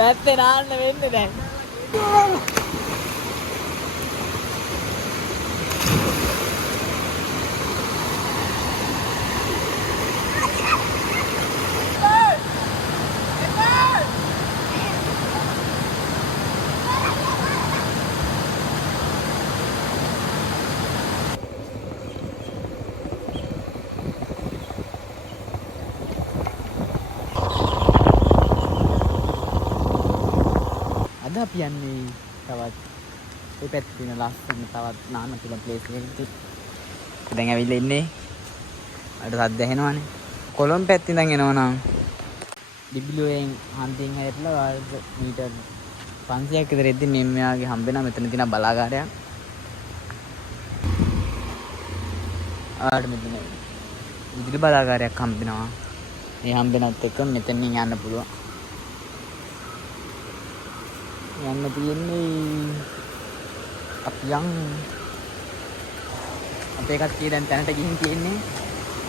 පැත්තේ නාන්න වෙන්නේ දැන්. අද අපි යන්නේ තවත් ඒ පැත්තේ තියෙන ලස්සන තවත් නාන්න පුළුවන් ප්ලේස් එකකට. දැන් ඇවිල්ලා ඉන්නේ. අර සද්ද ඇහෙනවනේ. කොළඹ පැත්තෙන් ඉඳන් එනවනම් ඩිබ්ලියුඑන් හන්දියෙන් හැරිලා වාල්ද මීටර් 500ක් විතර එද්දි මෙයාගේ හම්බෙනවා මෙතන තියෙන බලාගාරයක්. ආඩ මෙතන විදුලි බලාගාරයක් හම්බෙනවා. මේ හම්බෙනත් එක්ක මෙතනින් යන්න පුළුවන්. යන්න තියෙන්නේ අපි අපේ කට්ටිය දැන් තැනට ගිහින් තියෙන්නේ.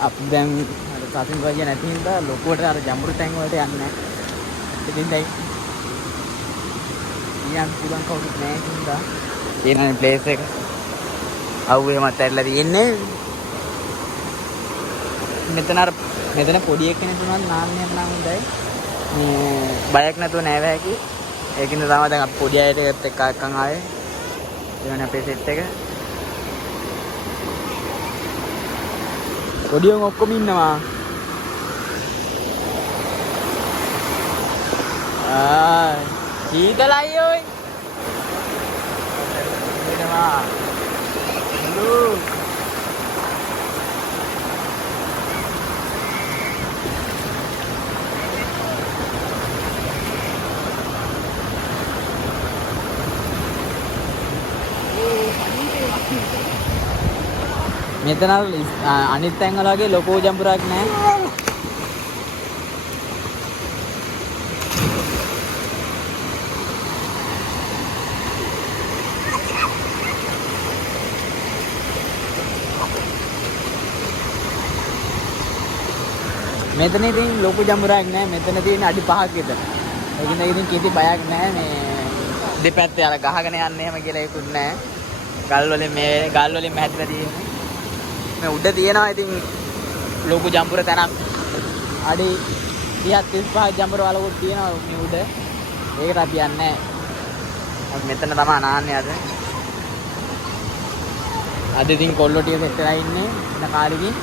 අපි දැන් අර සතින් වගේ නැති හින්දා ලොකුවට අර ජම්බුරු තැන් වලට යන්නේ නැහැ. ඉතින් දැන් යන්න පුළුවන් කවුරුත් නැහැ හින්දා තියෙන ප්ලේස් එක අවුවේ මත ඇරිලා තියෙන්නේ. මෙතන පොඩි එක්කෙනෙක් උනත් නාන්න යන්න හොඳයි. මේ බයක් නැතුව නෑව හැකි. ඒකින්ද තමයි දැන් අපි පොඩි අයට එක්ක එක්කන් ආවේ. එවනේ අපේ සෙට් එක. පොඩියන් ඔක්කොම ඉන්නවා. සීතලයි ඔය. එනවා. මෙතන අනිත් තැන් වල වගේ ලොකෝ ජම්බුරක් නැහැ. මෙතන ඉතින් ලොකු ජම්බුරක් නැහැ. මෙතන තියෙන අඩි 5ක් විතර. ඒකින්ද ඉතින් කිසි බයක් නැහැ. මේ දෙපැත්තේ අර ගහගෙන යන්න එහෙම කියලා ඒකුත් නැහැ. ගල් වලින් හැදලා තියෙන්නේ. මේ උඩ තියෙනවා ඉතින් ලොකු ජම්බුර තැනක්. අඩි 30 35 ජම්බුර වලකුත් තියෙනවා මේ උඩ. ඒකට අපි යන්නේ නැහැ. අපි මෙතන තමයි නාන්නේ අද. අද ඉතින් කොල්ලෝ ටික සෙට් වෙලා ඉන්නේ ඉන්න කාලෙකින්.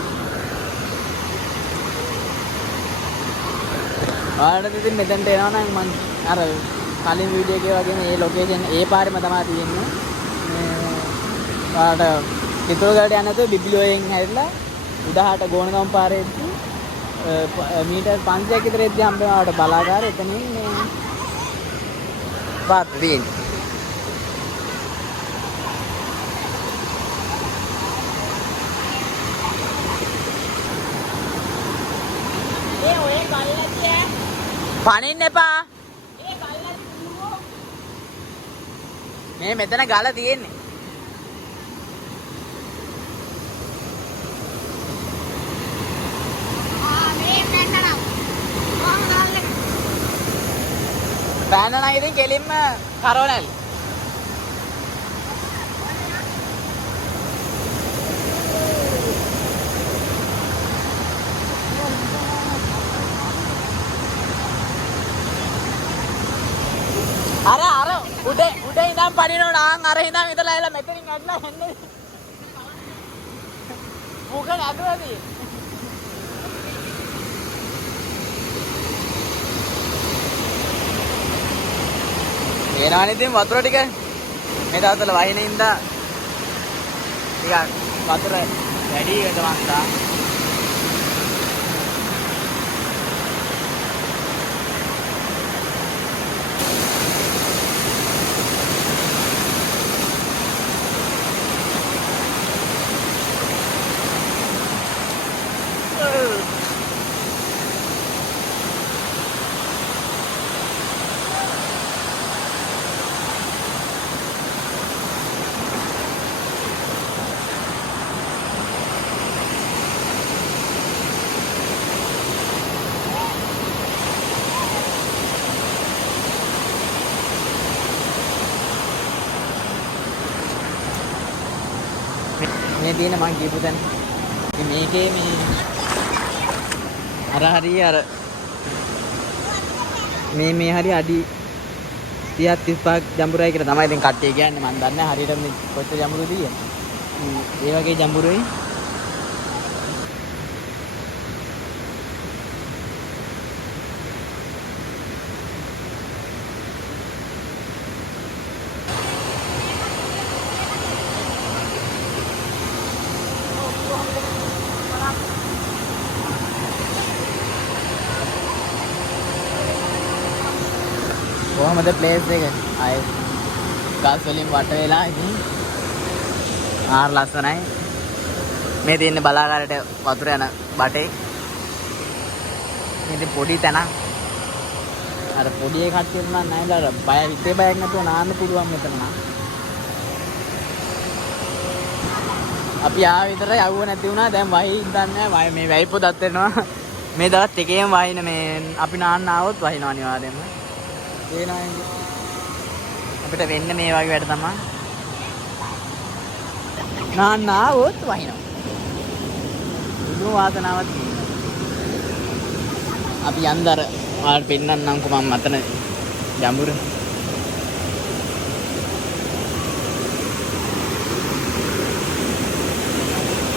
ආයෙත් ඉතින් මෙතනට එනවා නම් මම අර කලින් වීඩියෝ එකේ වගේම මේ ලොකේෂන් ඒ පාරෙම තමයි තියෙන්නේ. පාට කිතුල්ගඩ යන නැතුව ඩිබ්ලියුඑන් හැරිලා උඩහාට ගෝණගම් පාරේදී මීටර් 500ක් විතර එද්දී හම්බෙනාට බලාගාර එතනින් මේ පාත් තියෙන්නේ. ඒ ඔය කල්ලාතිය පනින්න එපා. ඒ කල්ලාතිය මේ මෙතන ගල තියෙන්නේ. පැන නම් ඉතින් කෙලින්ම කරවනල්. අර උඩ ඉඳන් පනිනෝ නාන් අර ඉඳන් ඉතලා එලා මෙතනින් ඇట్లా එන්නේ. මොකද අදවදී එනවනේ ඉතින් වතුර ටික මේ දවස්වල වහින ඉඳලා ටිකක් වතුර වැඩි වෙනද මන්දා. මේ තියෙන මං කියපු තැන. ඉතින් මේකේ මේ අර හරිය අර මේ හරිය අඩි 30 35ක් ජම්බුරයි කියලා තමයි ඉතින් කට්ටිය කියන්නේ. මම දන්නේ නැහැ හරියට මේ කොච්චර ජම්බුරුද කියලා. ඒ වගේ ජම්බුරුයි. කොහමද ප්ලේස් එක? ආයේ ගස් වලින් වට වෙලා ඉතින් ආර ලස්සනයි. මේ තියෙන්නේ බලාගාරයට වතුර යන බටේ. ඉතින් පොඩි තැනක්. අර පොඩි එකක් තියෙනවා නේද? අර බය හිතේ බයක් නැතුව නාන්න පුළුවන් මෙතන නා. අපි ආව විතර යවුව නැති වුණා. දැන් වහි ඉඳන්නේ නැහැ. මේ වැයි පොදත් වෙනවා. මේ දවස් එකේම වහින මේ අපි නාන්න ආවොත් වහිනවා අනිවාර්යයෙන්ම. අපිට වෙන්න මේ වගේ වැඩ තමයි. නාන්න ආවොත් වහිනවා. දුරු වාසනාවක් තියෙනවා. අපි යන්දර ආල් පෙන්නන්නම්කෝ මම මතන ජඹුර.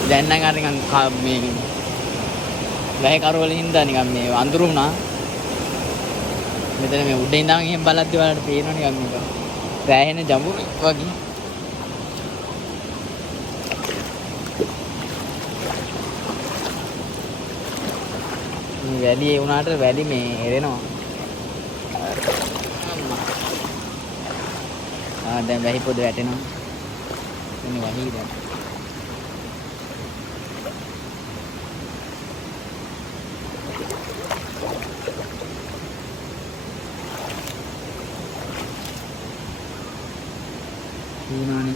දැන් නම් අර නිකන් මේ වැහි කරවල හින්දා නිකන් මේ අඳුරු වුණා. මෙතන මේ උඩින් ඉඳන් එහෙම බලද්දි ඔයාලට පේනවා නිකන් මේක. රැහෙන ජඹුර වගේ. මේ වැලි ඒ වුණාට වැලි මේ එරෙනවා. දැන් වැහි පොද වැටෙනවා. එන්නේ වහි දැන්. Gimana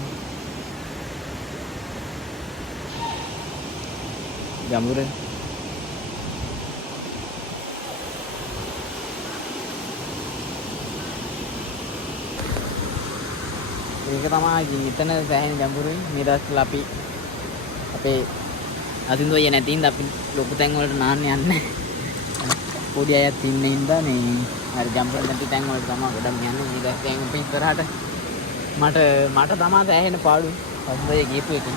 jamur ඒක තමයි මෙතන සෑහෙන ජඹුරුයි. මේ දවස්වල අපි අපේ අසින්දුවේ නැති හින්දා අපි ලොකු තැන් වලට නාන්න යන්නේ. පොඩි අයත් ඉන්නේ හින්දා මේ හරි ජඹුරු නැති තැන් වලට තමයි ගොඩක් යන්නේ. මේ දැන් අපි ඉස්සරහට මට තමයි සෑහෙන පාඩු. අසින්දුවේ ගිහපු එක.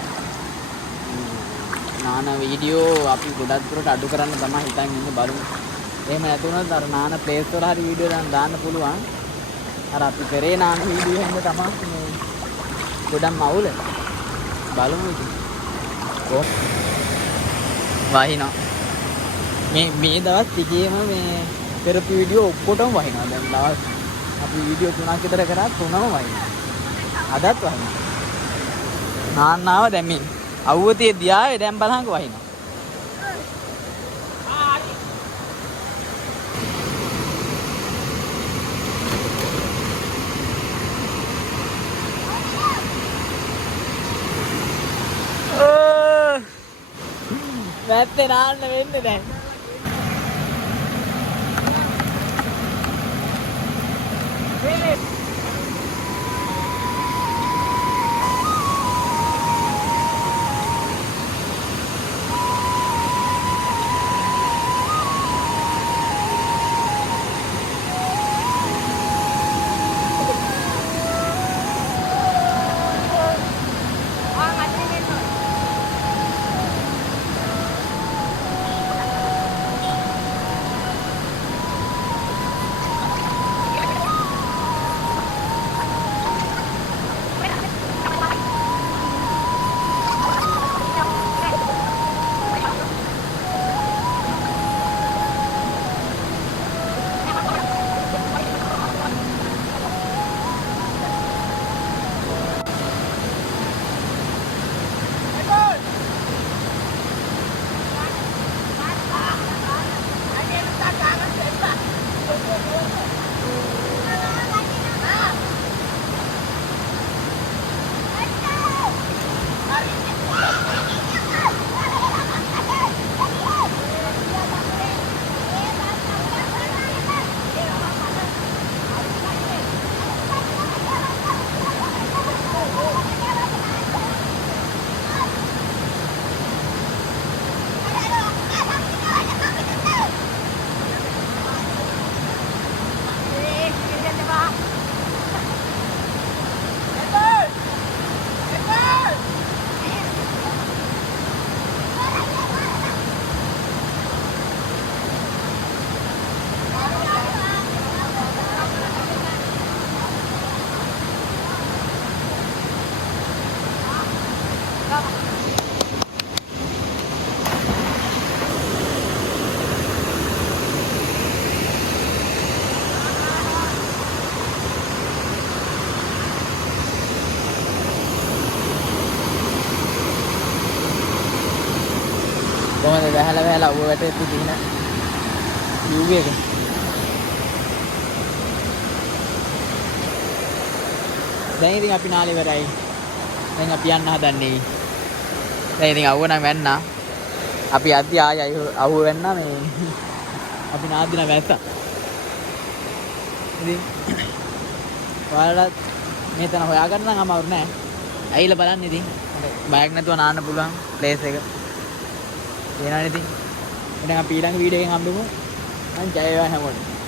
නාන වීඩියෝ අපි ගොඩක් දුරට අඩු කරන්න තමයි හිතන් ඉන්නේ බලමු. එහෙම නැතුනොත් අර නාන ප්ලේස් වල හරි වීඩියෝ දාන්න පුළුවන්. අර අපි කරේ නාන වීඩියෝ හැම තමයි මේ ගොඩක් මවුල. බලමු ඉතින්. වහිනවා. මේ දවස් ටිකේම මේ කරපු වීඩියෝ ඔක්කොටම වහිනවා. දැන් දවස් අපි වීඩියෝ 3ක් විතර කරා 3ම වහිනවා. අදත් වහිනවා. නාන්නාව දැන් මේ අවුවතිය දියාවේ දැන් බලහන්කෝ වහිනවා. වැත්තේ නාන්න වෙන්නේ දැන්. වැහලා ඔය වැටේ තියෙන view එක. දැන් ඉතින් අපි නාලේ ඉවරයි. දැන් අපි යන්න හදන්නේ. දැන් ඉතින් අවුව නම් වැන්න. අපි අද්දි ආයි අවුව වැන්න මේ අපි නාද්දි නම් වැස්සා. ඉතින් ඔයාලට මේ තැන හොයාගන්න නම් අමාරු නෑ. ඇවිල්ලා බලන්න ඉතින්. බයක් නැතුව නාන්න පුළුවන් ප්ලේස් එක. එහෙනම් ඉතින් අපි ඊළඟ වීඩියෝ එකෙන් හම්බෙමු. මං ජය වේවා හැමෝටම.